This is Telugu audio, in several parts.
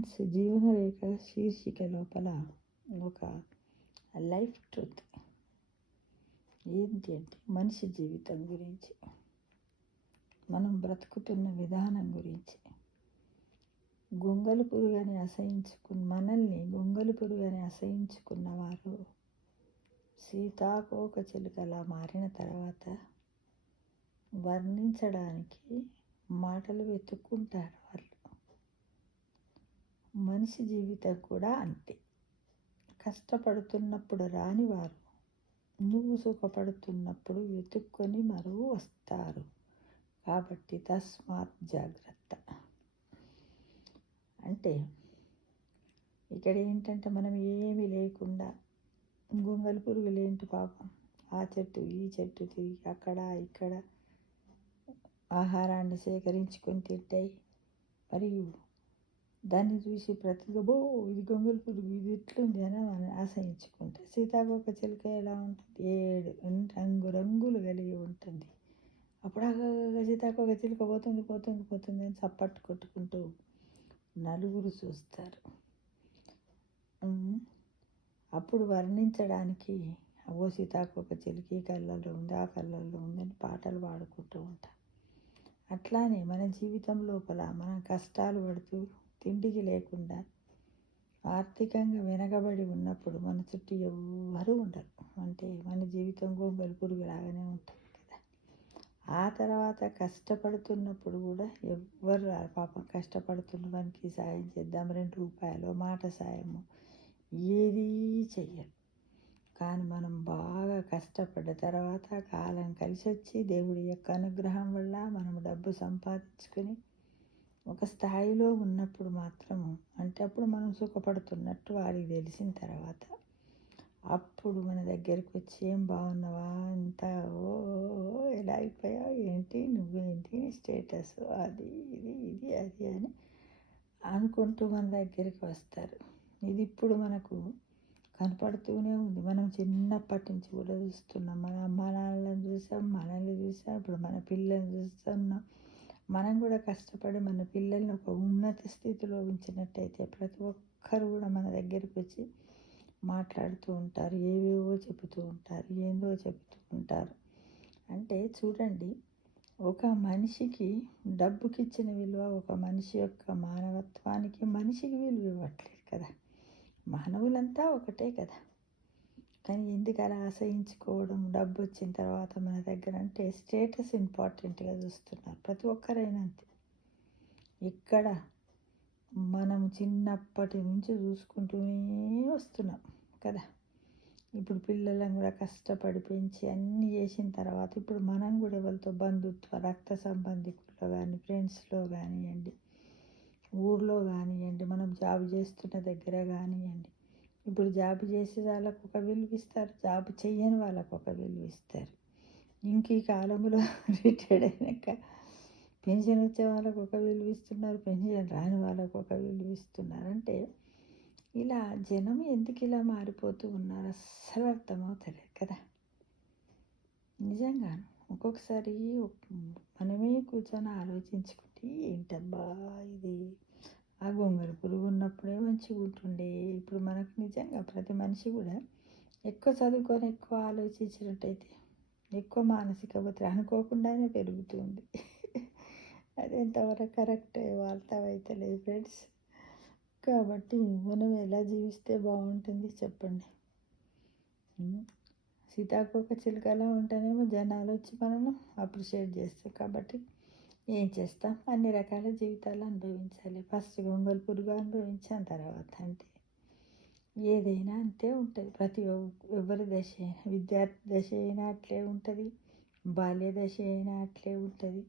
ఫ్రెండ్స్, జీవనరేఖ శీర్షిక లోపల ఒక లైఫ్ ట్రూత్ ఏంటి అంటే మనిషి జీవితం గురించి, మనం బ్రతుకుతున్న విధానం గురించి. గొంగలి పురుగని మనల్ని గొంగలి పురుగని అసహించుకున్న వారు సీతాకోక చిలుకలా మారిన తర్వాత వర్ణించడానికి మాటలు వెతుక్కుంటారు వాళ్ళు. మనిషి జీవితం కూడా అంతే. కష్టపడుతున్నప్పుడు రాని వారు నువ్వు సుఖపడుతున్నప్పుడు వెతుక్కొని మరో వస్తారు. కాబట్టి తస్మాత్ జాగ్రత్త. అంటే ఇక్కడ ఏంటంటే మనం ఏమీ లేకుండా గొంగలి పురుగులేంటి పాపం, ఆ చెట్టు ఈ చెట్టు తిరిగి అక్కడ ఇక్కడ ఆహారాన్ని సేకరించుకొని తింటాయి. మరియు దాన్ని చూసి ప్రతిగబో ఇది గొంగలి పురుగు, ఇది ఎట్లుంది అని మనం ఆశయించుకుంటాం. సీతాకోక చిలుక ఎలా ఉంటుంది, 7 రంగురంగులు కలిగి ఉంటుంది. అప్పుడు సీతాకోక చిలుక పోతుంది పోతుంది పోతుంది అని చప్పట్టు కొట్టుకుంటూ నలుగురు చూస్తారు. అప్పుడు వర్ణించడానికి ఓ సీతాకోక చిలుక ఈ కళ్ళల్లో ఉంది ఆ కళ్ళల్లో ఉందని పాటలు పాడుకుంటూ ఉంటాం. అట్లానే మన జీవితం లోపల మనం కష్టాలు పడుతూ తిండికి లేకుండా ఆర్థికంగా వెనకబడి ఉన్నప్పుడు మన చుట్టూ ఎవ్వరూ ఉండరు. అంటే మన జీవితం గొంగలి పురుగు లాగానే ఉంటుంది కదా. ఆ తర్వాత కష్టపడుతున్నప్పుడు కూడా ఎవ్వరు రారు పాపం. కష్టపడుతున్న వానికి సాయం చేద్దాం, 2 రూపాయలు మాట సాయము ఏదీ చెయ్యరు. కానీ మనం బాగా కష్టపడ్డ తర్వాత కాలం కలిసి వచ్చి దేవుడి యొక్క అనుగ్రహం వల్ల మనం డబ్బు సంపాదించుకొని ఒక స్థాయిలో ఉన్నప్పుడు మాత్రము, అంటే అప్పుడు మనం సుఖపడుతున్నట్టు వారికి తెలిసిన తర్వాత అప్పుడు మన దగ్గరికి వచ్చి ఏం బాగున్నావా, ఇంత ఎలా అయిపోయావు, ఏంటి నువ్వేంటి స్టేటస్, అది ఇది ఇది అది అని అనుకుంటూ మన దగ్గరికి వస్తారు. ఇది ఇప్పుడు మనకు కనపడుతూనే ఉంది. మనం చిన్నప్పటి నుంచి కూడా చూస్తున్నాం. మన అమ్మ నాన్నలను చూసాం, మనల్ని చూసాం, ఇప్పుడు మన పిల్లల్ని చూస్తున్నాం. మనం కూడా కష్టపడి మన పిల్లల్ని ఒక ఉన్నత స్థితిలో ఉంచినట్టయితే ప్రతి ఒక్కరు కూడా మన దగ్గరికి వచ్చి మాట్లాడుతూ ఉంటారు, ఏవేవో చెబుతూ ఉంటారు, ఏందో చెబుతూ ఉంటారు. అంటే చూడండి, ఒక మనిషికి డబ్బుకి ఇచ్చిన విలువ ఒక మనిషి యొక్క మానవత్వానికి మనిషికి విలువ ఇవ్వట్లేదు కదా. మానవులంతా ఒకటే కదా. కానీ ఎందుకు అలా ఆశయించుకోవడం, డబ్బు వచ్చిన తర్వాత మన దగ్గర అంటే స్టేటస్ ఇంపార్టెంట్గా చూస్తున్నారు ప్రతి ఒక్కరైనా అంతే. ఇక్కడ మనం చిన్నప్పటి నుంచి చూసుకుంటూనే వస్తున్నాం కదా. ఇప్పుడు పిల్లలను కూడా కష్టపడి పెంచి అన్నీ చేసిన తర్వాత ఇప్పుడు మనం కూడా ఎవరితో బంధుత్వ రక్త సంబంధికుల్లో కానీ ఫ్రెండ్స్లో కానివ్వండి, ఊర్లో కానివ్వండి, మనం జాబ్ చేస్తున్న దగ్గర కానివ్వండి, ఇప్పుడు జాబ్ చేసే వాళ్ళకు ఒక విలువ ఇస్తారు, జాబ్ చెయ్యని వాళ్ళకు ఒక విలువ ఇస్తారు. ఇంక ఈ కాలంలో రిటైర్డ్ అయినాక పెన్షన్ వచ్చే వాళ్ళకు ఒక విలువ ఇస్తున్నారు, పెన్షన్ రాని వాళ్ళకు ఒక విలువ ఇస్తున్నారు. అంటే ఇలా జనం ఎందుకు ఇలా మారిపోతూ ఉన్నారు అస్సలు అర్థమవుతలేదు కదా. నిజంగా ఒక్కొక్కసారి మనమే కూర్చొని ఆలోచించుకుంటే ఏంటబ్బా ఇది, ఆ గొంగలి పురుగు ఉన్నప్పుడే మంచిగా ఉంటుండే. ఇప్పుడు మనకు నిజంగా ప్రతి మనిషి కూడా ఎక్కువ చదువుకొని ఎక్కువ ఆలోచించినట్టయితే ఎక్కువ మానసిక ఒత్తిడి అనుకోకుండానే పెరుగుతుంది. అది ఎంతవరకు కరెక్టే వాస్తవైతే లేదు ఫ్రెండ్స్. కాబట్టి మనం ఎలా జీవిస్తే బాగుంటుంది చెప్పండి. సీతాకోక చిలుకలా ఉంటేనేమో జనాలు వచ్చి మనను అప్రిషియేట్ చేస్తారు. కాబట్టి ఏం చేస్తాం, అన్ని రకాల జీవితాలు అనుభవించాలి. ఫస్ట్ గొంగలి పురుగు అనుభవించాను తర్వాత అంటే ఏదైనా అంతే ఉంటుంది. ప్రతి ఎవరి దశ అయినా, విద్యార్థి దశ అయినా అట్లే ఉంటుంది, బాల్య దశ అయినా అట్లే ఉంటుంది.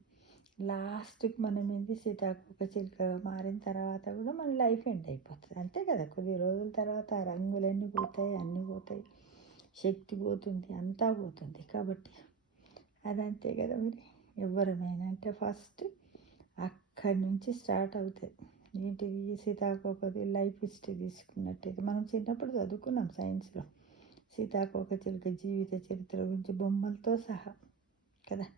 లాస్ట్కి మనం ఏంటి సీతాకోక చిలుకగా మారిన తర్వాత కూడా మన లైఫ్ ఎండ్ అయిపోతుంది అంతే కదా. కొద్ది రోజుల తర్వాత ఆ రంగులన్నీ పోతాయి, అన్నీ పోతాయి, శక్తి పోతుంది, అంతా పోతుంది. కాబట్టి అదంతే కదా. మరి ఎవరమైనా అంటే ఫస్ట్ అక్కడి నుంచి స్టార్ట్ అవుతుంది. ఏంటిది, సీతాకోకది లైఫ్ హిస్టరీ తీసుకున్నట్టయితే మనం చిన్నప్పుడు చదువుకున్నాం సైన్స్లో సీతాకోక చిలుక జీవిత చరిత్ర గురించి బొమ్మలతో సహా కదా.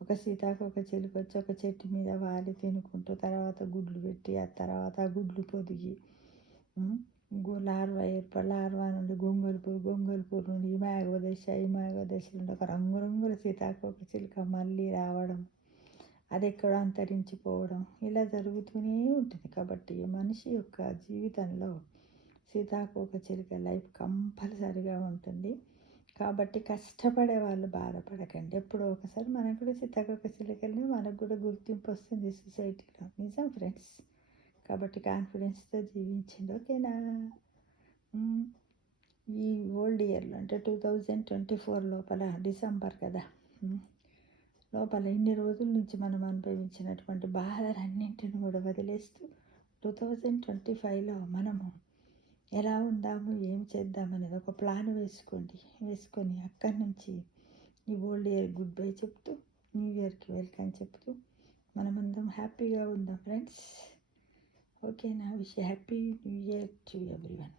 ఒక సీతాకోక చిలుక వచ్చి ఒక చెట్టు మీద వాలి తినుకుంటూ తర్వాత గుడ్లు పెట్టి ఆ తర్వాత ఆ గుడ్లు పొదిగి లార్వా లార్వా నుండి గొంగళి పువ్వు నుండి ఇమాగోదశ నుండి ఒక రంగురంగుల సీతాకోక చిలుక మళ్ళీ రావడం, అది ఎక్కడో అంతరించిపోవడం ఇలా జరుగుతూనే ఉంటుంది. కాబట్టి మనిషి యొక్క జీవితంలో సీతాకోక చిలుక లైఫ్ కంపల్సరిగా ఉంటుంది. కాబట్టి కష్టపడే వాళ్ళు బాధపడకండి. ఎప్పుడో ఒకసారి మనకు కూడా సీతాకోక చిలుకల్ని మనకు కూడా గుర్తింపు వస్తుంది సొసైటీలో. నిజం ఫ్రెండ్స్. కాబట్టి కాన్ఫిడెన్స్తో జీవించండి. ఓకేనా? ఈ ఓల్డ్ ఇయర్లో అంటే 2024 లోపల డిసెంబర్ కదా, లోపల ఇన్ని రోజుల నుంచి మనం అనుభవించినటువంటి బాధలన్నింటిని కూడా వదిలేస్తూ 2025లో మనము ఎలా ఉందాము, ఏం చేద్దామనేది ఒక ప్లాన్ వేసుకొని అక్కడి నుంచి ఈ ఓల్డ్ ఇయర్ గుడ్ బై చెప్తూ న్యూ ఇయర్కి వెల్కమ్ చెప్తూ మనమందరం హ్యాపీగా ఉందాం ఫ్రెండ్స్. ఓకేనా? Wish happy new year to everyone.